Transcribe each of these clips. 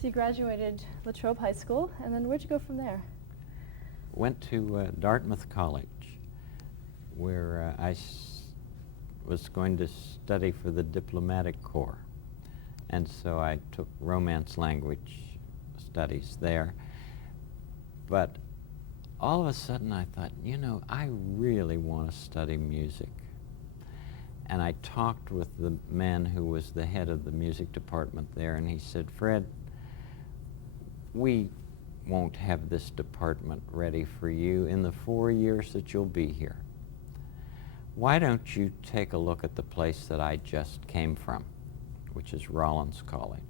So you graduated La Trobe High School, and then where'd you go from there? Went to Dartmouth College, where was going to study for the diplomatic corps. And so I took Romance language studies there. But all of a sudden I thought, you know, I really want to study music. And I talked with the man who was the head of the music department there, and he said, Fred, we won't have this department ready for you in the 4 years that you'll be here. Why don't you take a look at the place that I just came from, which is Rollins College?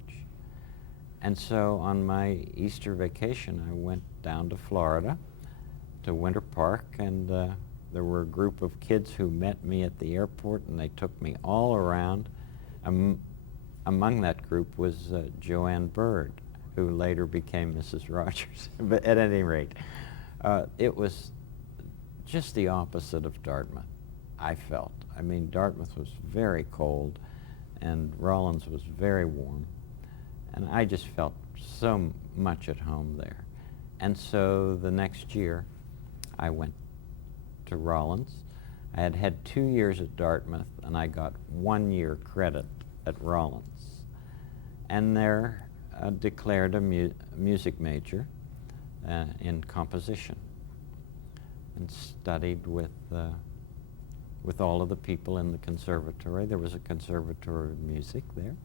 And so on my Easter vacation, I went down to Florida, to Winter Park, and there were a group of kids who met me at the airport, and they took me all around. Among that group was Joanne Bird, who later became Mrs. Rogers. But at any rate, it was just the opposite of Dartmouth, I felt. I mean, Dartmouth was very cold, and Rollins was very warm, and I just felt so much at home there. And so the next year, I went to Rollins. I had had 2 years at Dartmouth, and I got 1 year credit at Rollins. And there declared a music major in composition, and studied with all of the people in the conservatory. There was a conservatory of music there,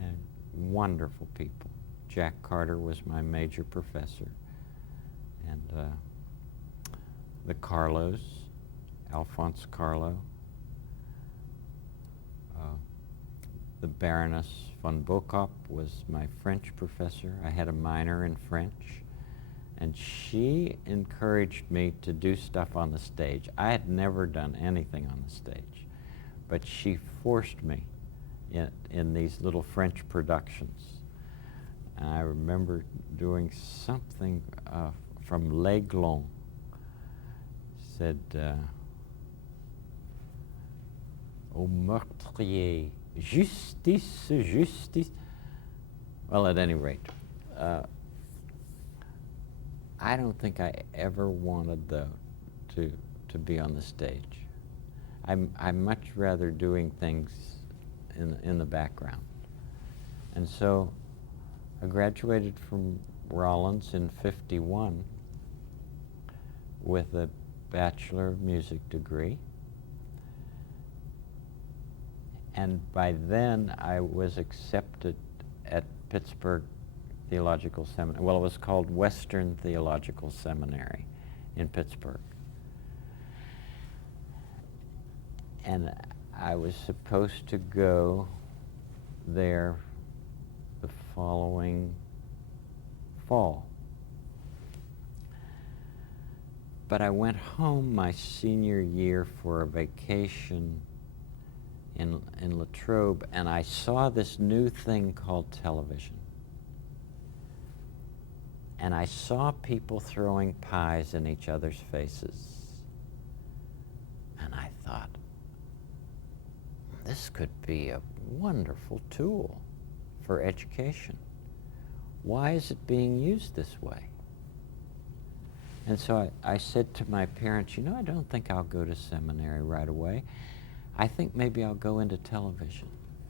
and wonderful people. Jack Carter was my major professor, and the Carlos, Alphonse Carlo, the Baroness von Bokop was my French professor. I had a minor in French, and she encouraged me to do stuff on the stage. I had never done anything on the stage, but she forced me in these little French productions. And I remember doing something from L'Aiglon. Said, au meurtrier, justice, justice. Well, at any rate, I don't think I ever wanted, though, to be on the stage. I'm much rather doing things in the background. And so I graduated from Rollins in '51 with a Bachelor of Music degree. And by then I was accepted at Pittsburgh Theological Seminary. Well, it was called Western Theological Seminary in Pittsburgh. And I was supposed to go there the following fall. But I went home my senior year for a vacation in La Trobe, and I saw this new thing called television. And I saw people throwing pies in each other's faces. And I thought, this could be a wonderful tool for education. Why is it being used this way? And so I said to my parents, you know, I don't think I'll go to seminary right away. I think maybe I'll go into television.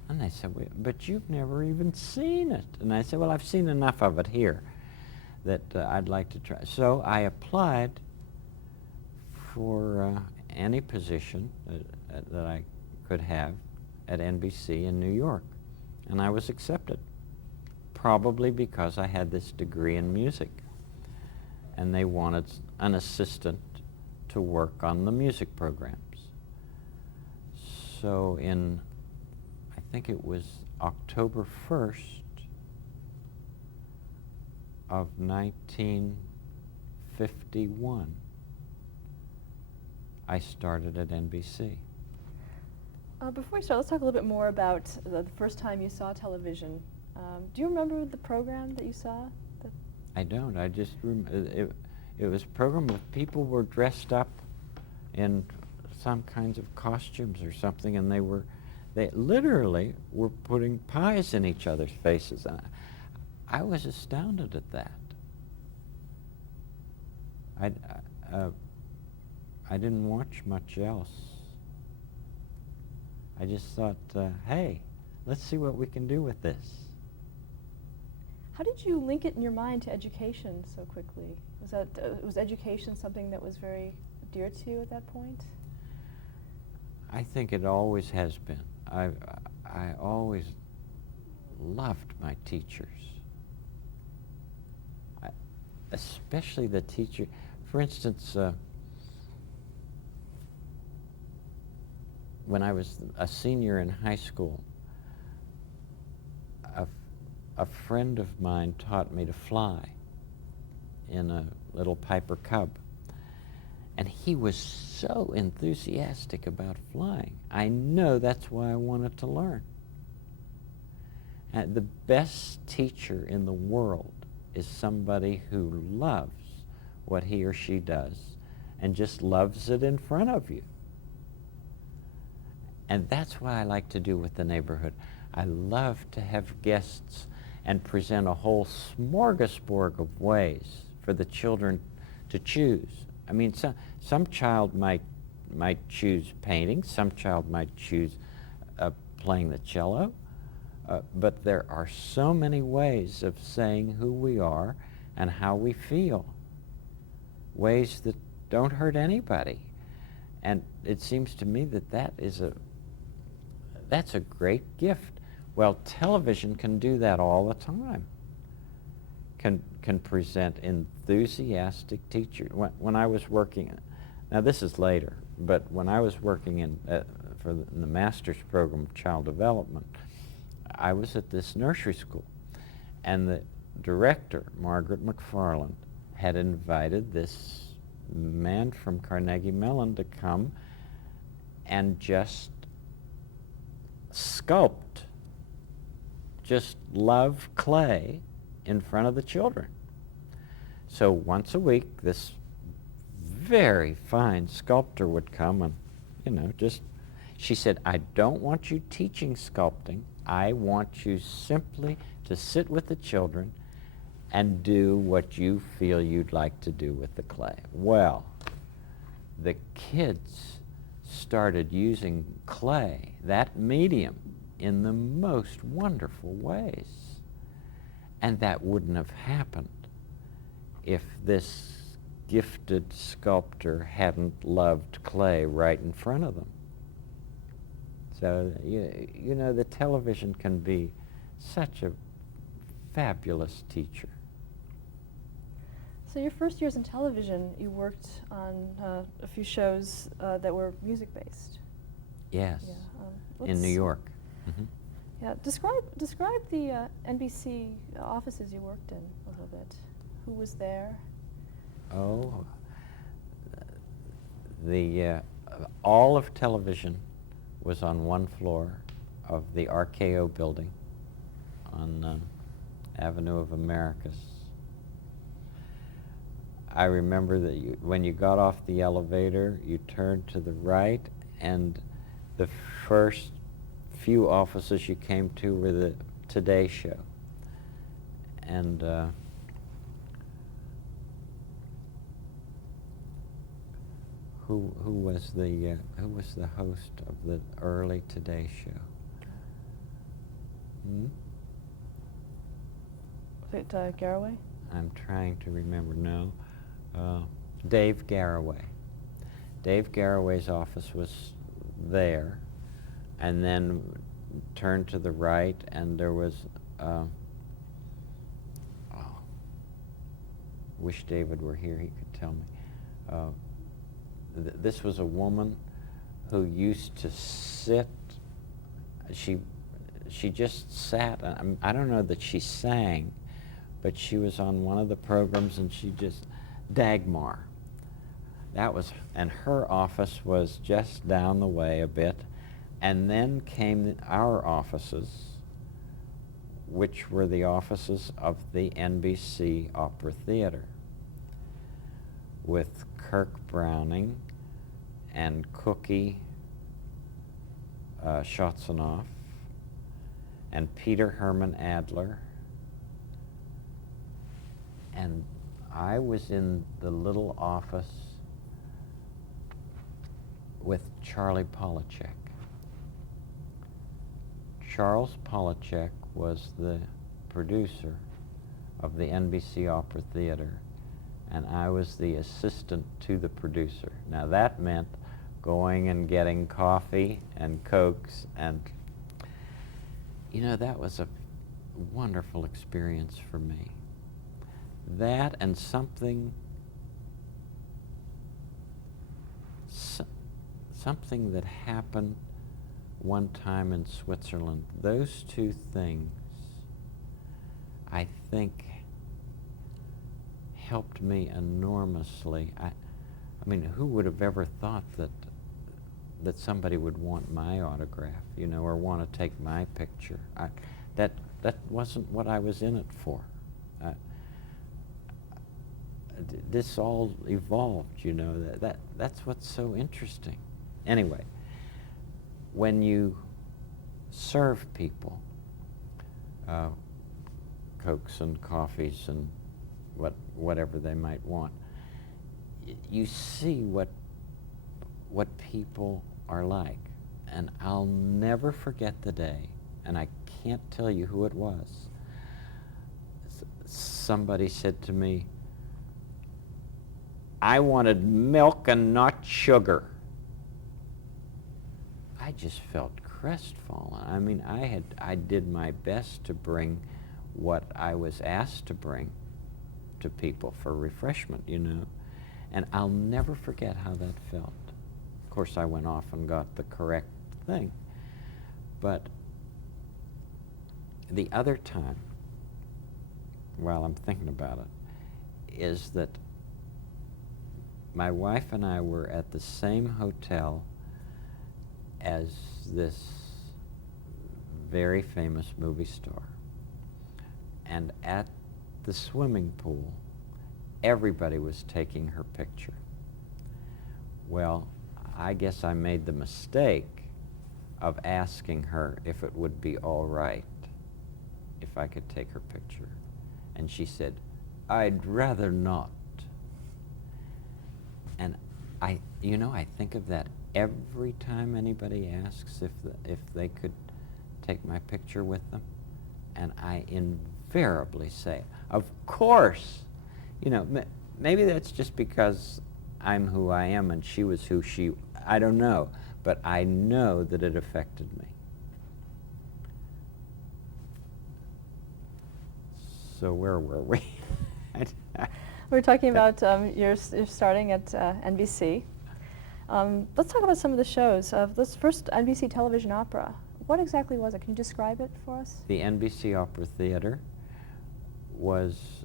And they said, well, but you've never even seen it. And I said, well, I've seen enough of it here that I'd like to try. So I applied for any position that I could have at NBC in New York. And I was accepted, probably because I had this degree in music. And they wanted an assistant to work on the music programs. So in, I think it was October 1st of 1951, I started at NBC. Before we start, let's talk a little bit more about the first time you saw television. Do you remember the program that you saw? I don't. I just remember it was a program where people were dressed up in some kinds of costumes or something, and they They literally were putting pies in each other's faces. And I was astounded at that. I didn't watch much else. I just thought, hey, let's see what we can do with this. How did you link it in your mind to education so quickly? Was education something that was very dear to you at that point? I think it always has been. I always loved my teachers. Especially the teacher. For instance, when I was a senior in high school, a friend of mine taught me to fly in a little Piper Cub. And he was so enthusiastic about flying. I know that's why I wanted to learn. And the best teacher in the world is somebody who loves what he or she does and just loves it in front of you. And that's what I like to do with the neighborhood. I love to have guests and present a whole smorgasbord of ways for the children to choose. I mean, some child might choose painting, some child might choose playing the cello, but there are so many ways of saying who we are and how we feel, ways that don't hurt anybody. And it seems to me that that's a great gift. Well, television can do that all the time. Can present enthusiastic teachers. When I was working, now this is later, but when I was working in the master's program of child development, I was at this nursery school, and the director, Margaret McFarland, had invited this man from Carnegie Mellon to come and just sculpt, just love clay in front of the children. So once a week, this very fine sculptor would come and, she said, I don't want you teaching sculpting. I want you simply to sit with the children and do what you feel you'd like to do with the clay. Well, the kids started using clay, that medium, in the most wonderful ways. And that wouldn't have happened if this gifted sculptor hadn't loved clay right in front of them. So, the television can be such a fabulous teacher. So your first years in television, you worked on a few shows that were music-based. Yes, Yeah, in New York. Mm-hmm. Yeah, describe the NBC offices you worked in a little bit. Who was there? Oh, all of television was on one floor of the RKO building on Avenue of Americas. I remember that when you got off the elevator, you turned to the right, and the first few offices you came to were the Today Show. And who was the host of the early Today Show? Was it Garraway? I'm trying to remember. No, Dave Garraway. Dave Garraway's office was there, and then turned to the right, and there was. Wish David were here; he could tell me. This was a woman who used to sit. She just sat. I don't know that she sang, but she was on one of the programs, and she just Dagmar. And her office was just down the way a bit, and then came our offices, which were the offices of the NBC Opera Theater, with Kirk Browning and Cookie Shatsonoff and Peter Herman Adler. And I was in the little office with Charlie Polachek. Charles Polachek was the producer of the NBC Opera Theater, and I was the assistant to the producer. Now that meant going and getting coffee and Cokes, and you know, that was a wonderful experience for me. That and something that happened one time in Switzerland, those two things, I think, helped me enormously. I mean, who would have ever thought that somebody would want my autograph, you know, or want to take my picture? That wasn't what I was in it for. This all evolved, you know. That's what's so interesting. Anyway, when you serve people Cokes and coffees and whatever they might want, you see what people are like. And I'll never forget the day, and I can't tell you who it was. Somebody said to me, "I wanted milk and not sugar." I just felt crestfallen. I mean, I did my best to bring what I was asked to bring to people for refreshment, you know. And I'll never forget how that felt. Of course, I went off and got the correct thing. But the other time, while I'm thinking about it, is that my wife and I were at the same hotel as this very famous movie star. And at the swimming pool, everybody was taking her picture. Well, I guess I made the mistake of asking her if it would be all right if I could take her picture. And she said, "I'd rather not." And I think of that every time anybody asks if they could take my picture with them. And I invariably say, "Of course." You know, maybe that's just because I'm who I am and she was who I don't know, but I know that it affected me. So where were we? We're talking about you're starting at NBC. Let's talk about some of the shows. This first NBC television opera. What exactly was it? Can you describe it for us? The NBC Opera Theater was,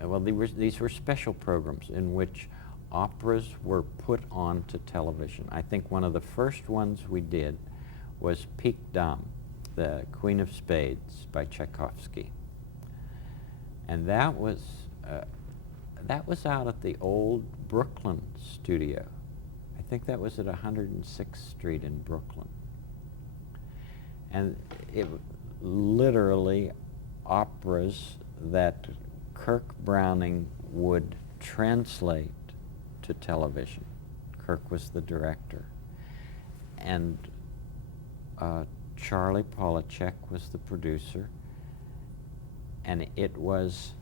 well, these were special programs in which operas were put onto television. I think one of the first ones we did was Pique Dame, the Queen of Spades by Tchaikovsky. And that was out at the old Brooklyn studio. I think that was at 106th Street in Brooklyn. And it literally operas that Kirk Browning would translate to television. Kirk was the director. And Charlie Polachek was the producer. And it was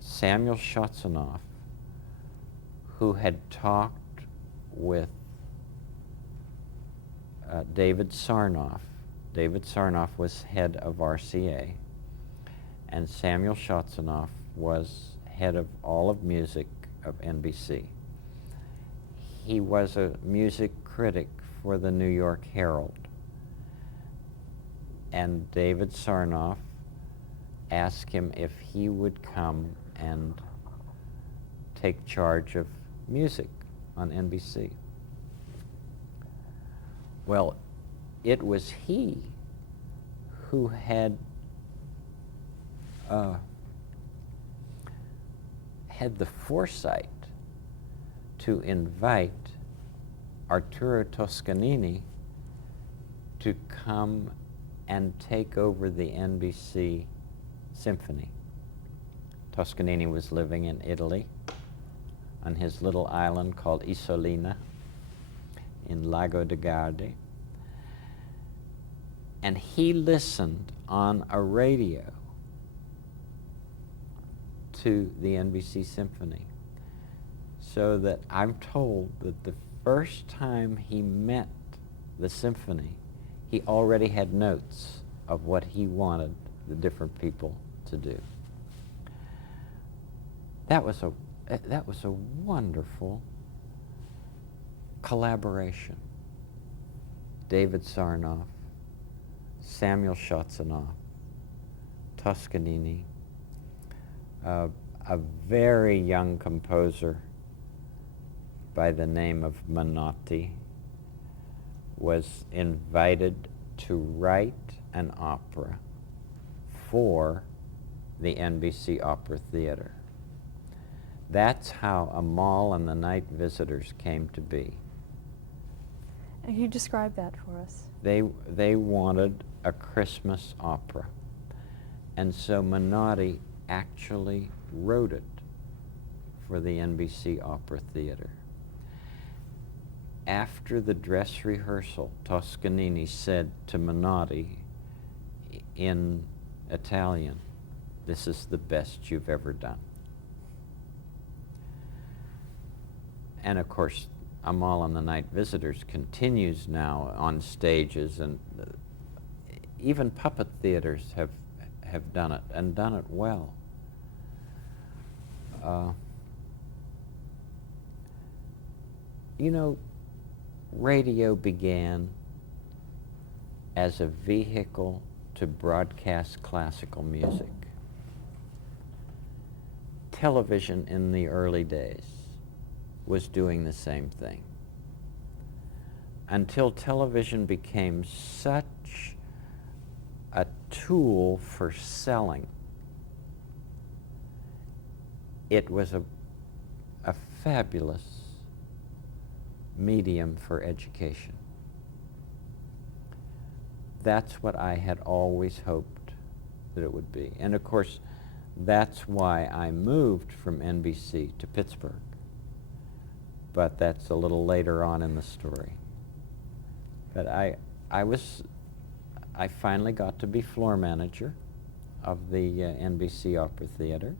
Samuel Shatsonoff who had talked with David Sarnoff. David Sarnoff was head of RCA, and Samuel Shatsonoff was head of all of music of NBC. He was a music critic for the New York Herald. And David Sarnoff asked him if he would come and take charge of music on NBC. Well, it was he who had the foresight to invite Arturo Toscanini to come and take over the NBC Symphony. Toscanini was living in Italy on his little island called Isolina in Lago de Garda. And he listened on a radio to the NBC Symphony. So that I'm told that the first time he met the symphony, he already had notes of what he wanted the different people to do. That was a wonderful collaboration. David Sarnoff, Samuel Shotsanoff, Toscanini, a very young composer by the name of Menotti was invited to write an opera for the NBC Opera Theater. That's how Amal and the Night Visitors came to be. And can you describe that for us? They wanted a Christmas opera. And so Menotti actually wrote it for the NBC Opera Theater. After the dress rehearsal, Toscanini said to Menotti in Italian, "This is the best you've ever done." And of course, Amal and the Night Visitors continues now on stages, and even puppet theaters have done it, and done it well. You know, radio began as a vehicle to broadcast classical music. Television in the early days was doing the same thing. Until television became such a tool for selling, it was a fabulous medium for education. That's what I had always hoped that it would be. And of course, that's why I moved from NBC to Pittsburgh. But that's a little later on in the story. But I finally got to be floor manager of the NBC Opera Theater.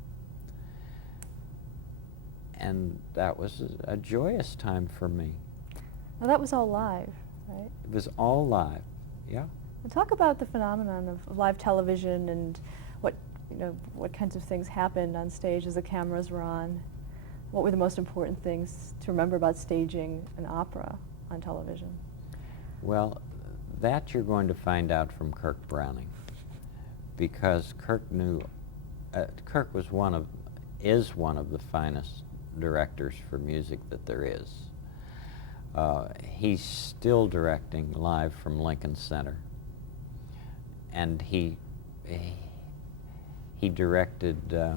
And that was a joyous time for me. Now that was all live, right? It was all live, yeah. And talk about the phenomenon of live television and what kinds of things happened on stage as the cameras were on. What were the most important things to remember about staging an opera on television? Well, that you're going to find out from Kirk Browning, because Kirk is one of the finest directors for music that there is. He's still directing live from Lincoln Center, and he directed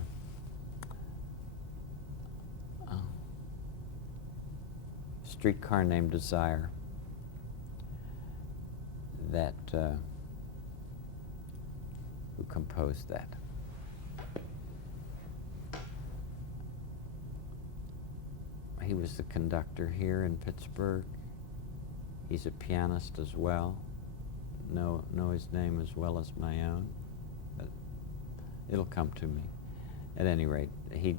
Streetcar Named Desire. That who composed that? He was the conductor here in Pittsburgh. He's a pianist as well. Know his name as well as my own. But it'll come to me. At any rate, he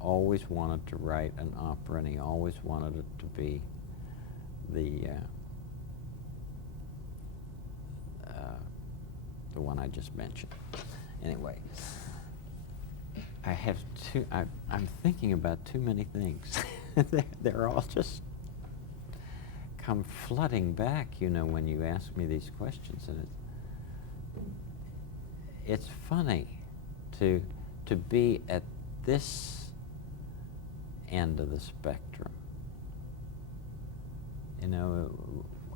always wanted to write an opera, and he always wanted it to be the one I just mentioned. Anyway, I'm thinking about too many things. They're all just come flooding back, when you ask me these questions, and it's funny to be at this end of the spectrum.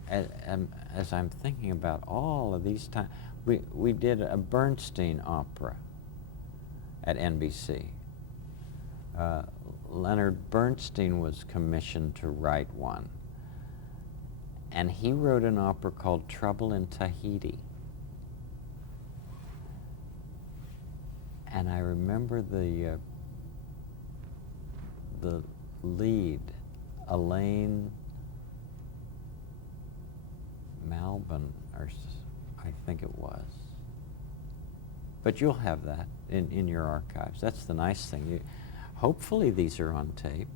As I'm thinking about all of these times, we did a Bernstein opera at NBC. Leonard Bernstein was commissioned to write one, And he wrote an opera called Trouble in Tahiti. And I remember the lead, Elaine Malbon, I think it was. But you'll have that in your archives. That's the nice thing. Hopefully these are on tape.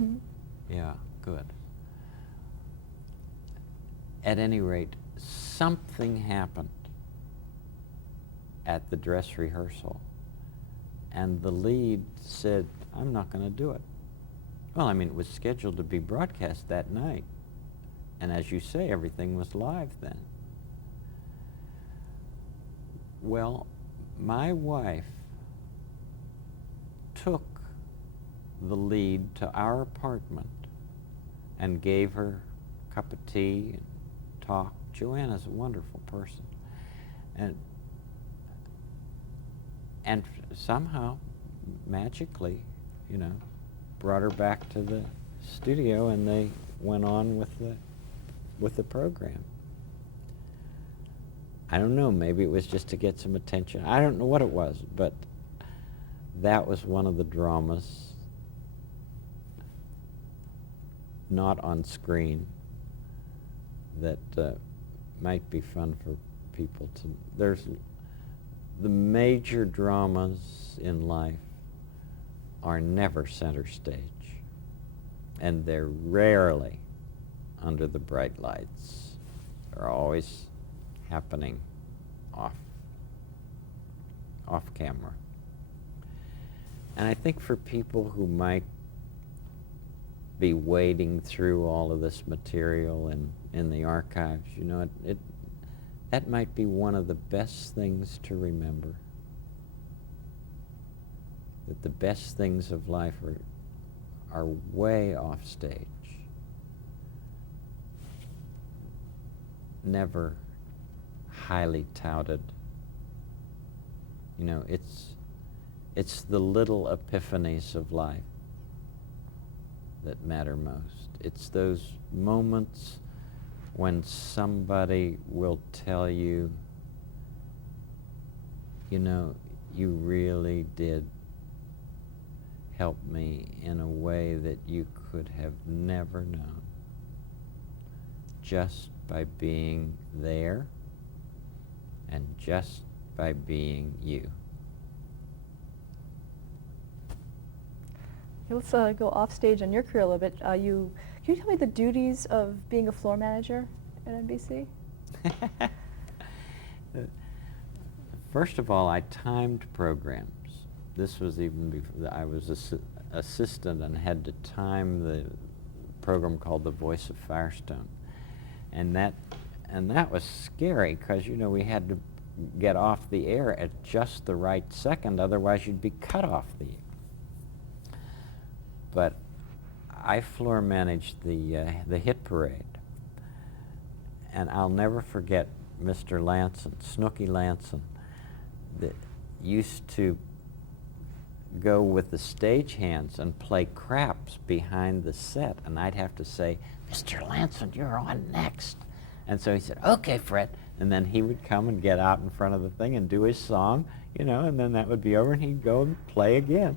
Mm-hmm. Yeah, good. At any rate, something happened at the dress rehearsal, and the lead said, I'm not going to do it. Well, I mean, it was scheduled to be broadcast that night, and as you say, everything was live then. Well, my wife took the lead to our apartment and gave her a cup of tea and talked. Joanna's a wonderful person. And somehow, magically, you know, brought her back to the studio, and they went on with the program. I don't know, maybe it was just to get some attention. I don't know what it was, but that was one of the dramas, not on screen, that might be fun for people to. There's the major dramas in life are never center stage, and they're rarely under the bright lights. They're always happening off camera. And I think for people who might be wading through all of this material in the archives, you know, that might be one of the best things to remember. That the best things of life are way off stage. Never highly touted. You know, it's the little epiphanies of life that matter most. It's those moments when somebody will tell you, you know, you really did help me in a way that you could have never known, just by being there and just by being you. Okay, let's go off stage on your career a little bit. Can you tell me the duties of being a floor manager at NBC? First of all, I timed programs. This was even before I was assistant and had to time the program called The Voice of Firestone, and that was scary because, you know, we had to get off the air at just the right second, otherwise you'd be cut off the air. But I floor managed the hit parade, and I'll never forget Mr. Lanson, Snooky Lanson, that used to go with the stagehands and play craps behind the set, and I'd have to say, Mr. Lanson, you're on next. And so he said, okay, Fred. And then he would come and get out in front of the thing and do his song, you know, and then that would be over and he'd go and play again.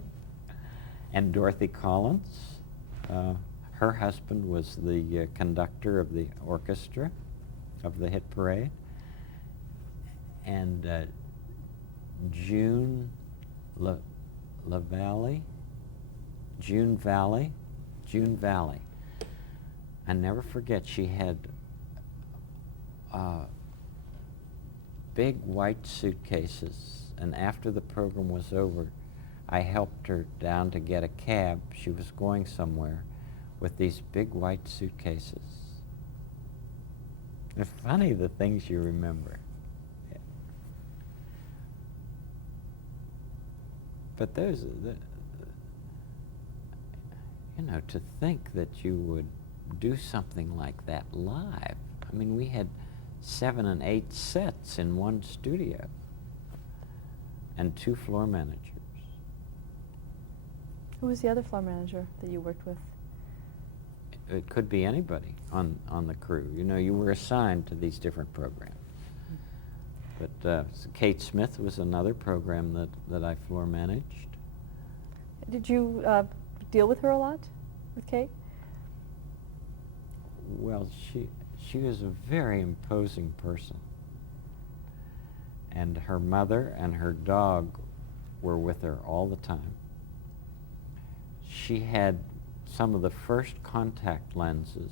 And Dorothy Collins, her husband was the conductor of the orchestra of the hit parade. And June Valley. I never forget, she had big white suitcases, and after the program was over, I helped her down to get a cab. She was going somewhere with these big white suitcases. It's funny the things you remember. Yeah. But those, you know, to think that you would do something like that live. I mean, we had 7 and 8 sets in one studio and 2 floor managers. Who was the other floor manager that you worked with? It could be anybody. on the crew. You know, you were assigned to these different programs. But Kate Smith was another program that I floor managed. Did you deal with her a lot, with Kate? Well, she was a very imposing person. And her mother and her dog were with her all the time. She had some of the first contact lenses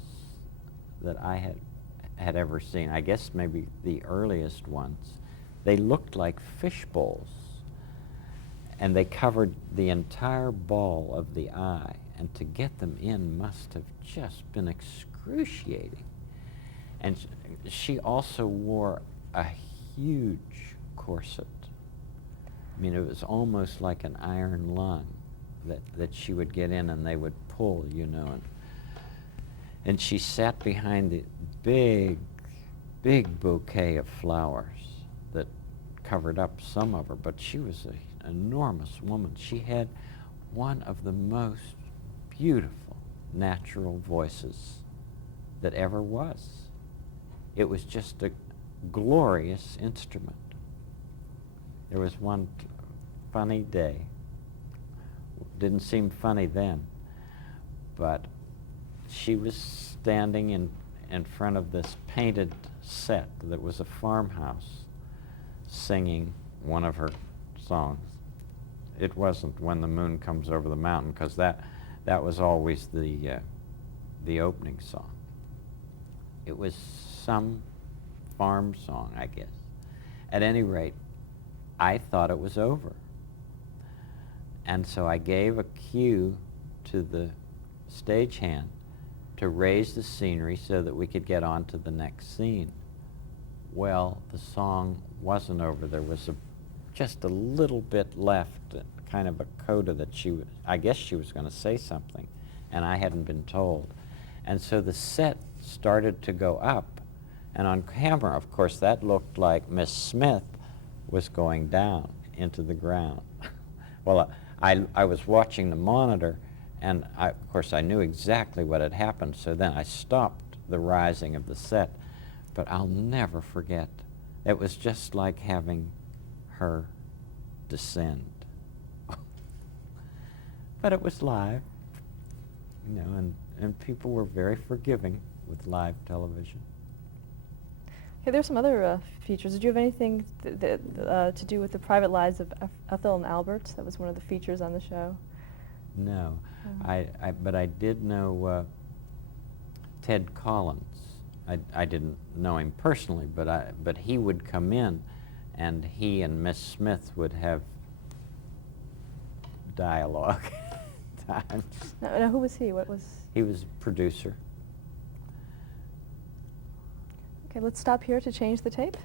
that I had ever seen. I guess maybe the earliest ones. They looked like fish bowls, and they covered the entire ball of the eye, and to get them in must have just been excruciating. And she also wore a huge corset. I mean, it was almost like an iron lung that she would get in, and they would pull, you know. And she sat behind the big bouquet of flowers that covered up some of her, but she was an enormous woman. She had one of the most beautiful natural voices that ever was. It was just a glorious instrument. There was one funny day. Didn't seem funny then, but she was standing in front of this painted set that was a farmhouse, singing one of her songs. It wasn't When the Moon Comes Over the Mountain, because that was always the opening song. It was some farm song, I guess. At any rate, I thought it was over. And so I gave a cue to the stagehand to raise the scenery so that we could get on to the next scene. Well, the song wasn't over. There was just a little bit left, kind of a coda that I guess she was going to say something, and I hadn't been told. And so the set started to go up, and on camera, of course, that looked like Miss Smith was going down into the ground. Well, I was watching the monitor, and of course I knew exactly what had happened, so then I stopped the rising of the set. But I'll never forget. It was just like having her descend. But it was live, you know, and people were very forgiving with live television. Okay, there's some other features. Did you have anything to do with the private lives of Ethel and Albert? That was one of the features on the show. No, but I did know Ted Collins. I didn't know him personally, but he would come in, and he and Miss Smith would have dialogue times. Now, who was he? What was? He was a producer. Okay, let's stop here to change the tape.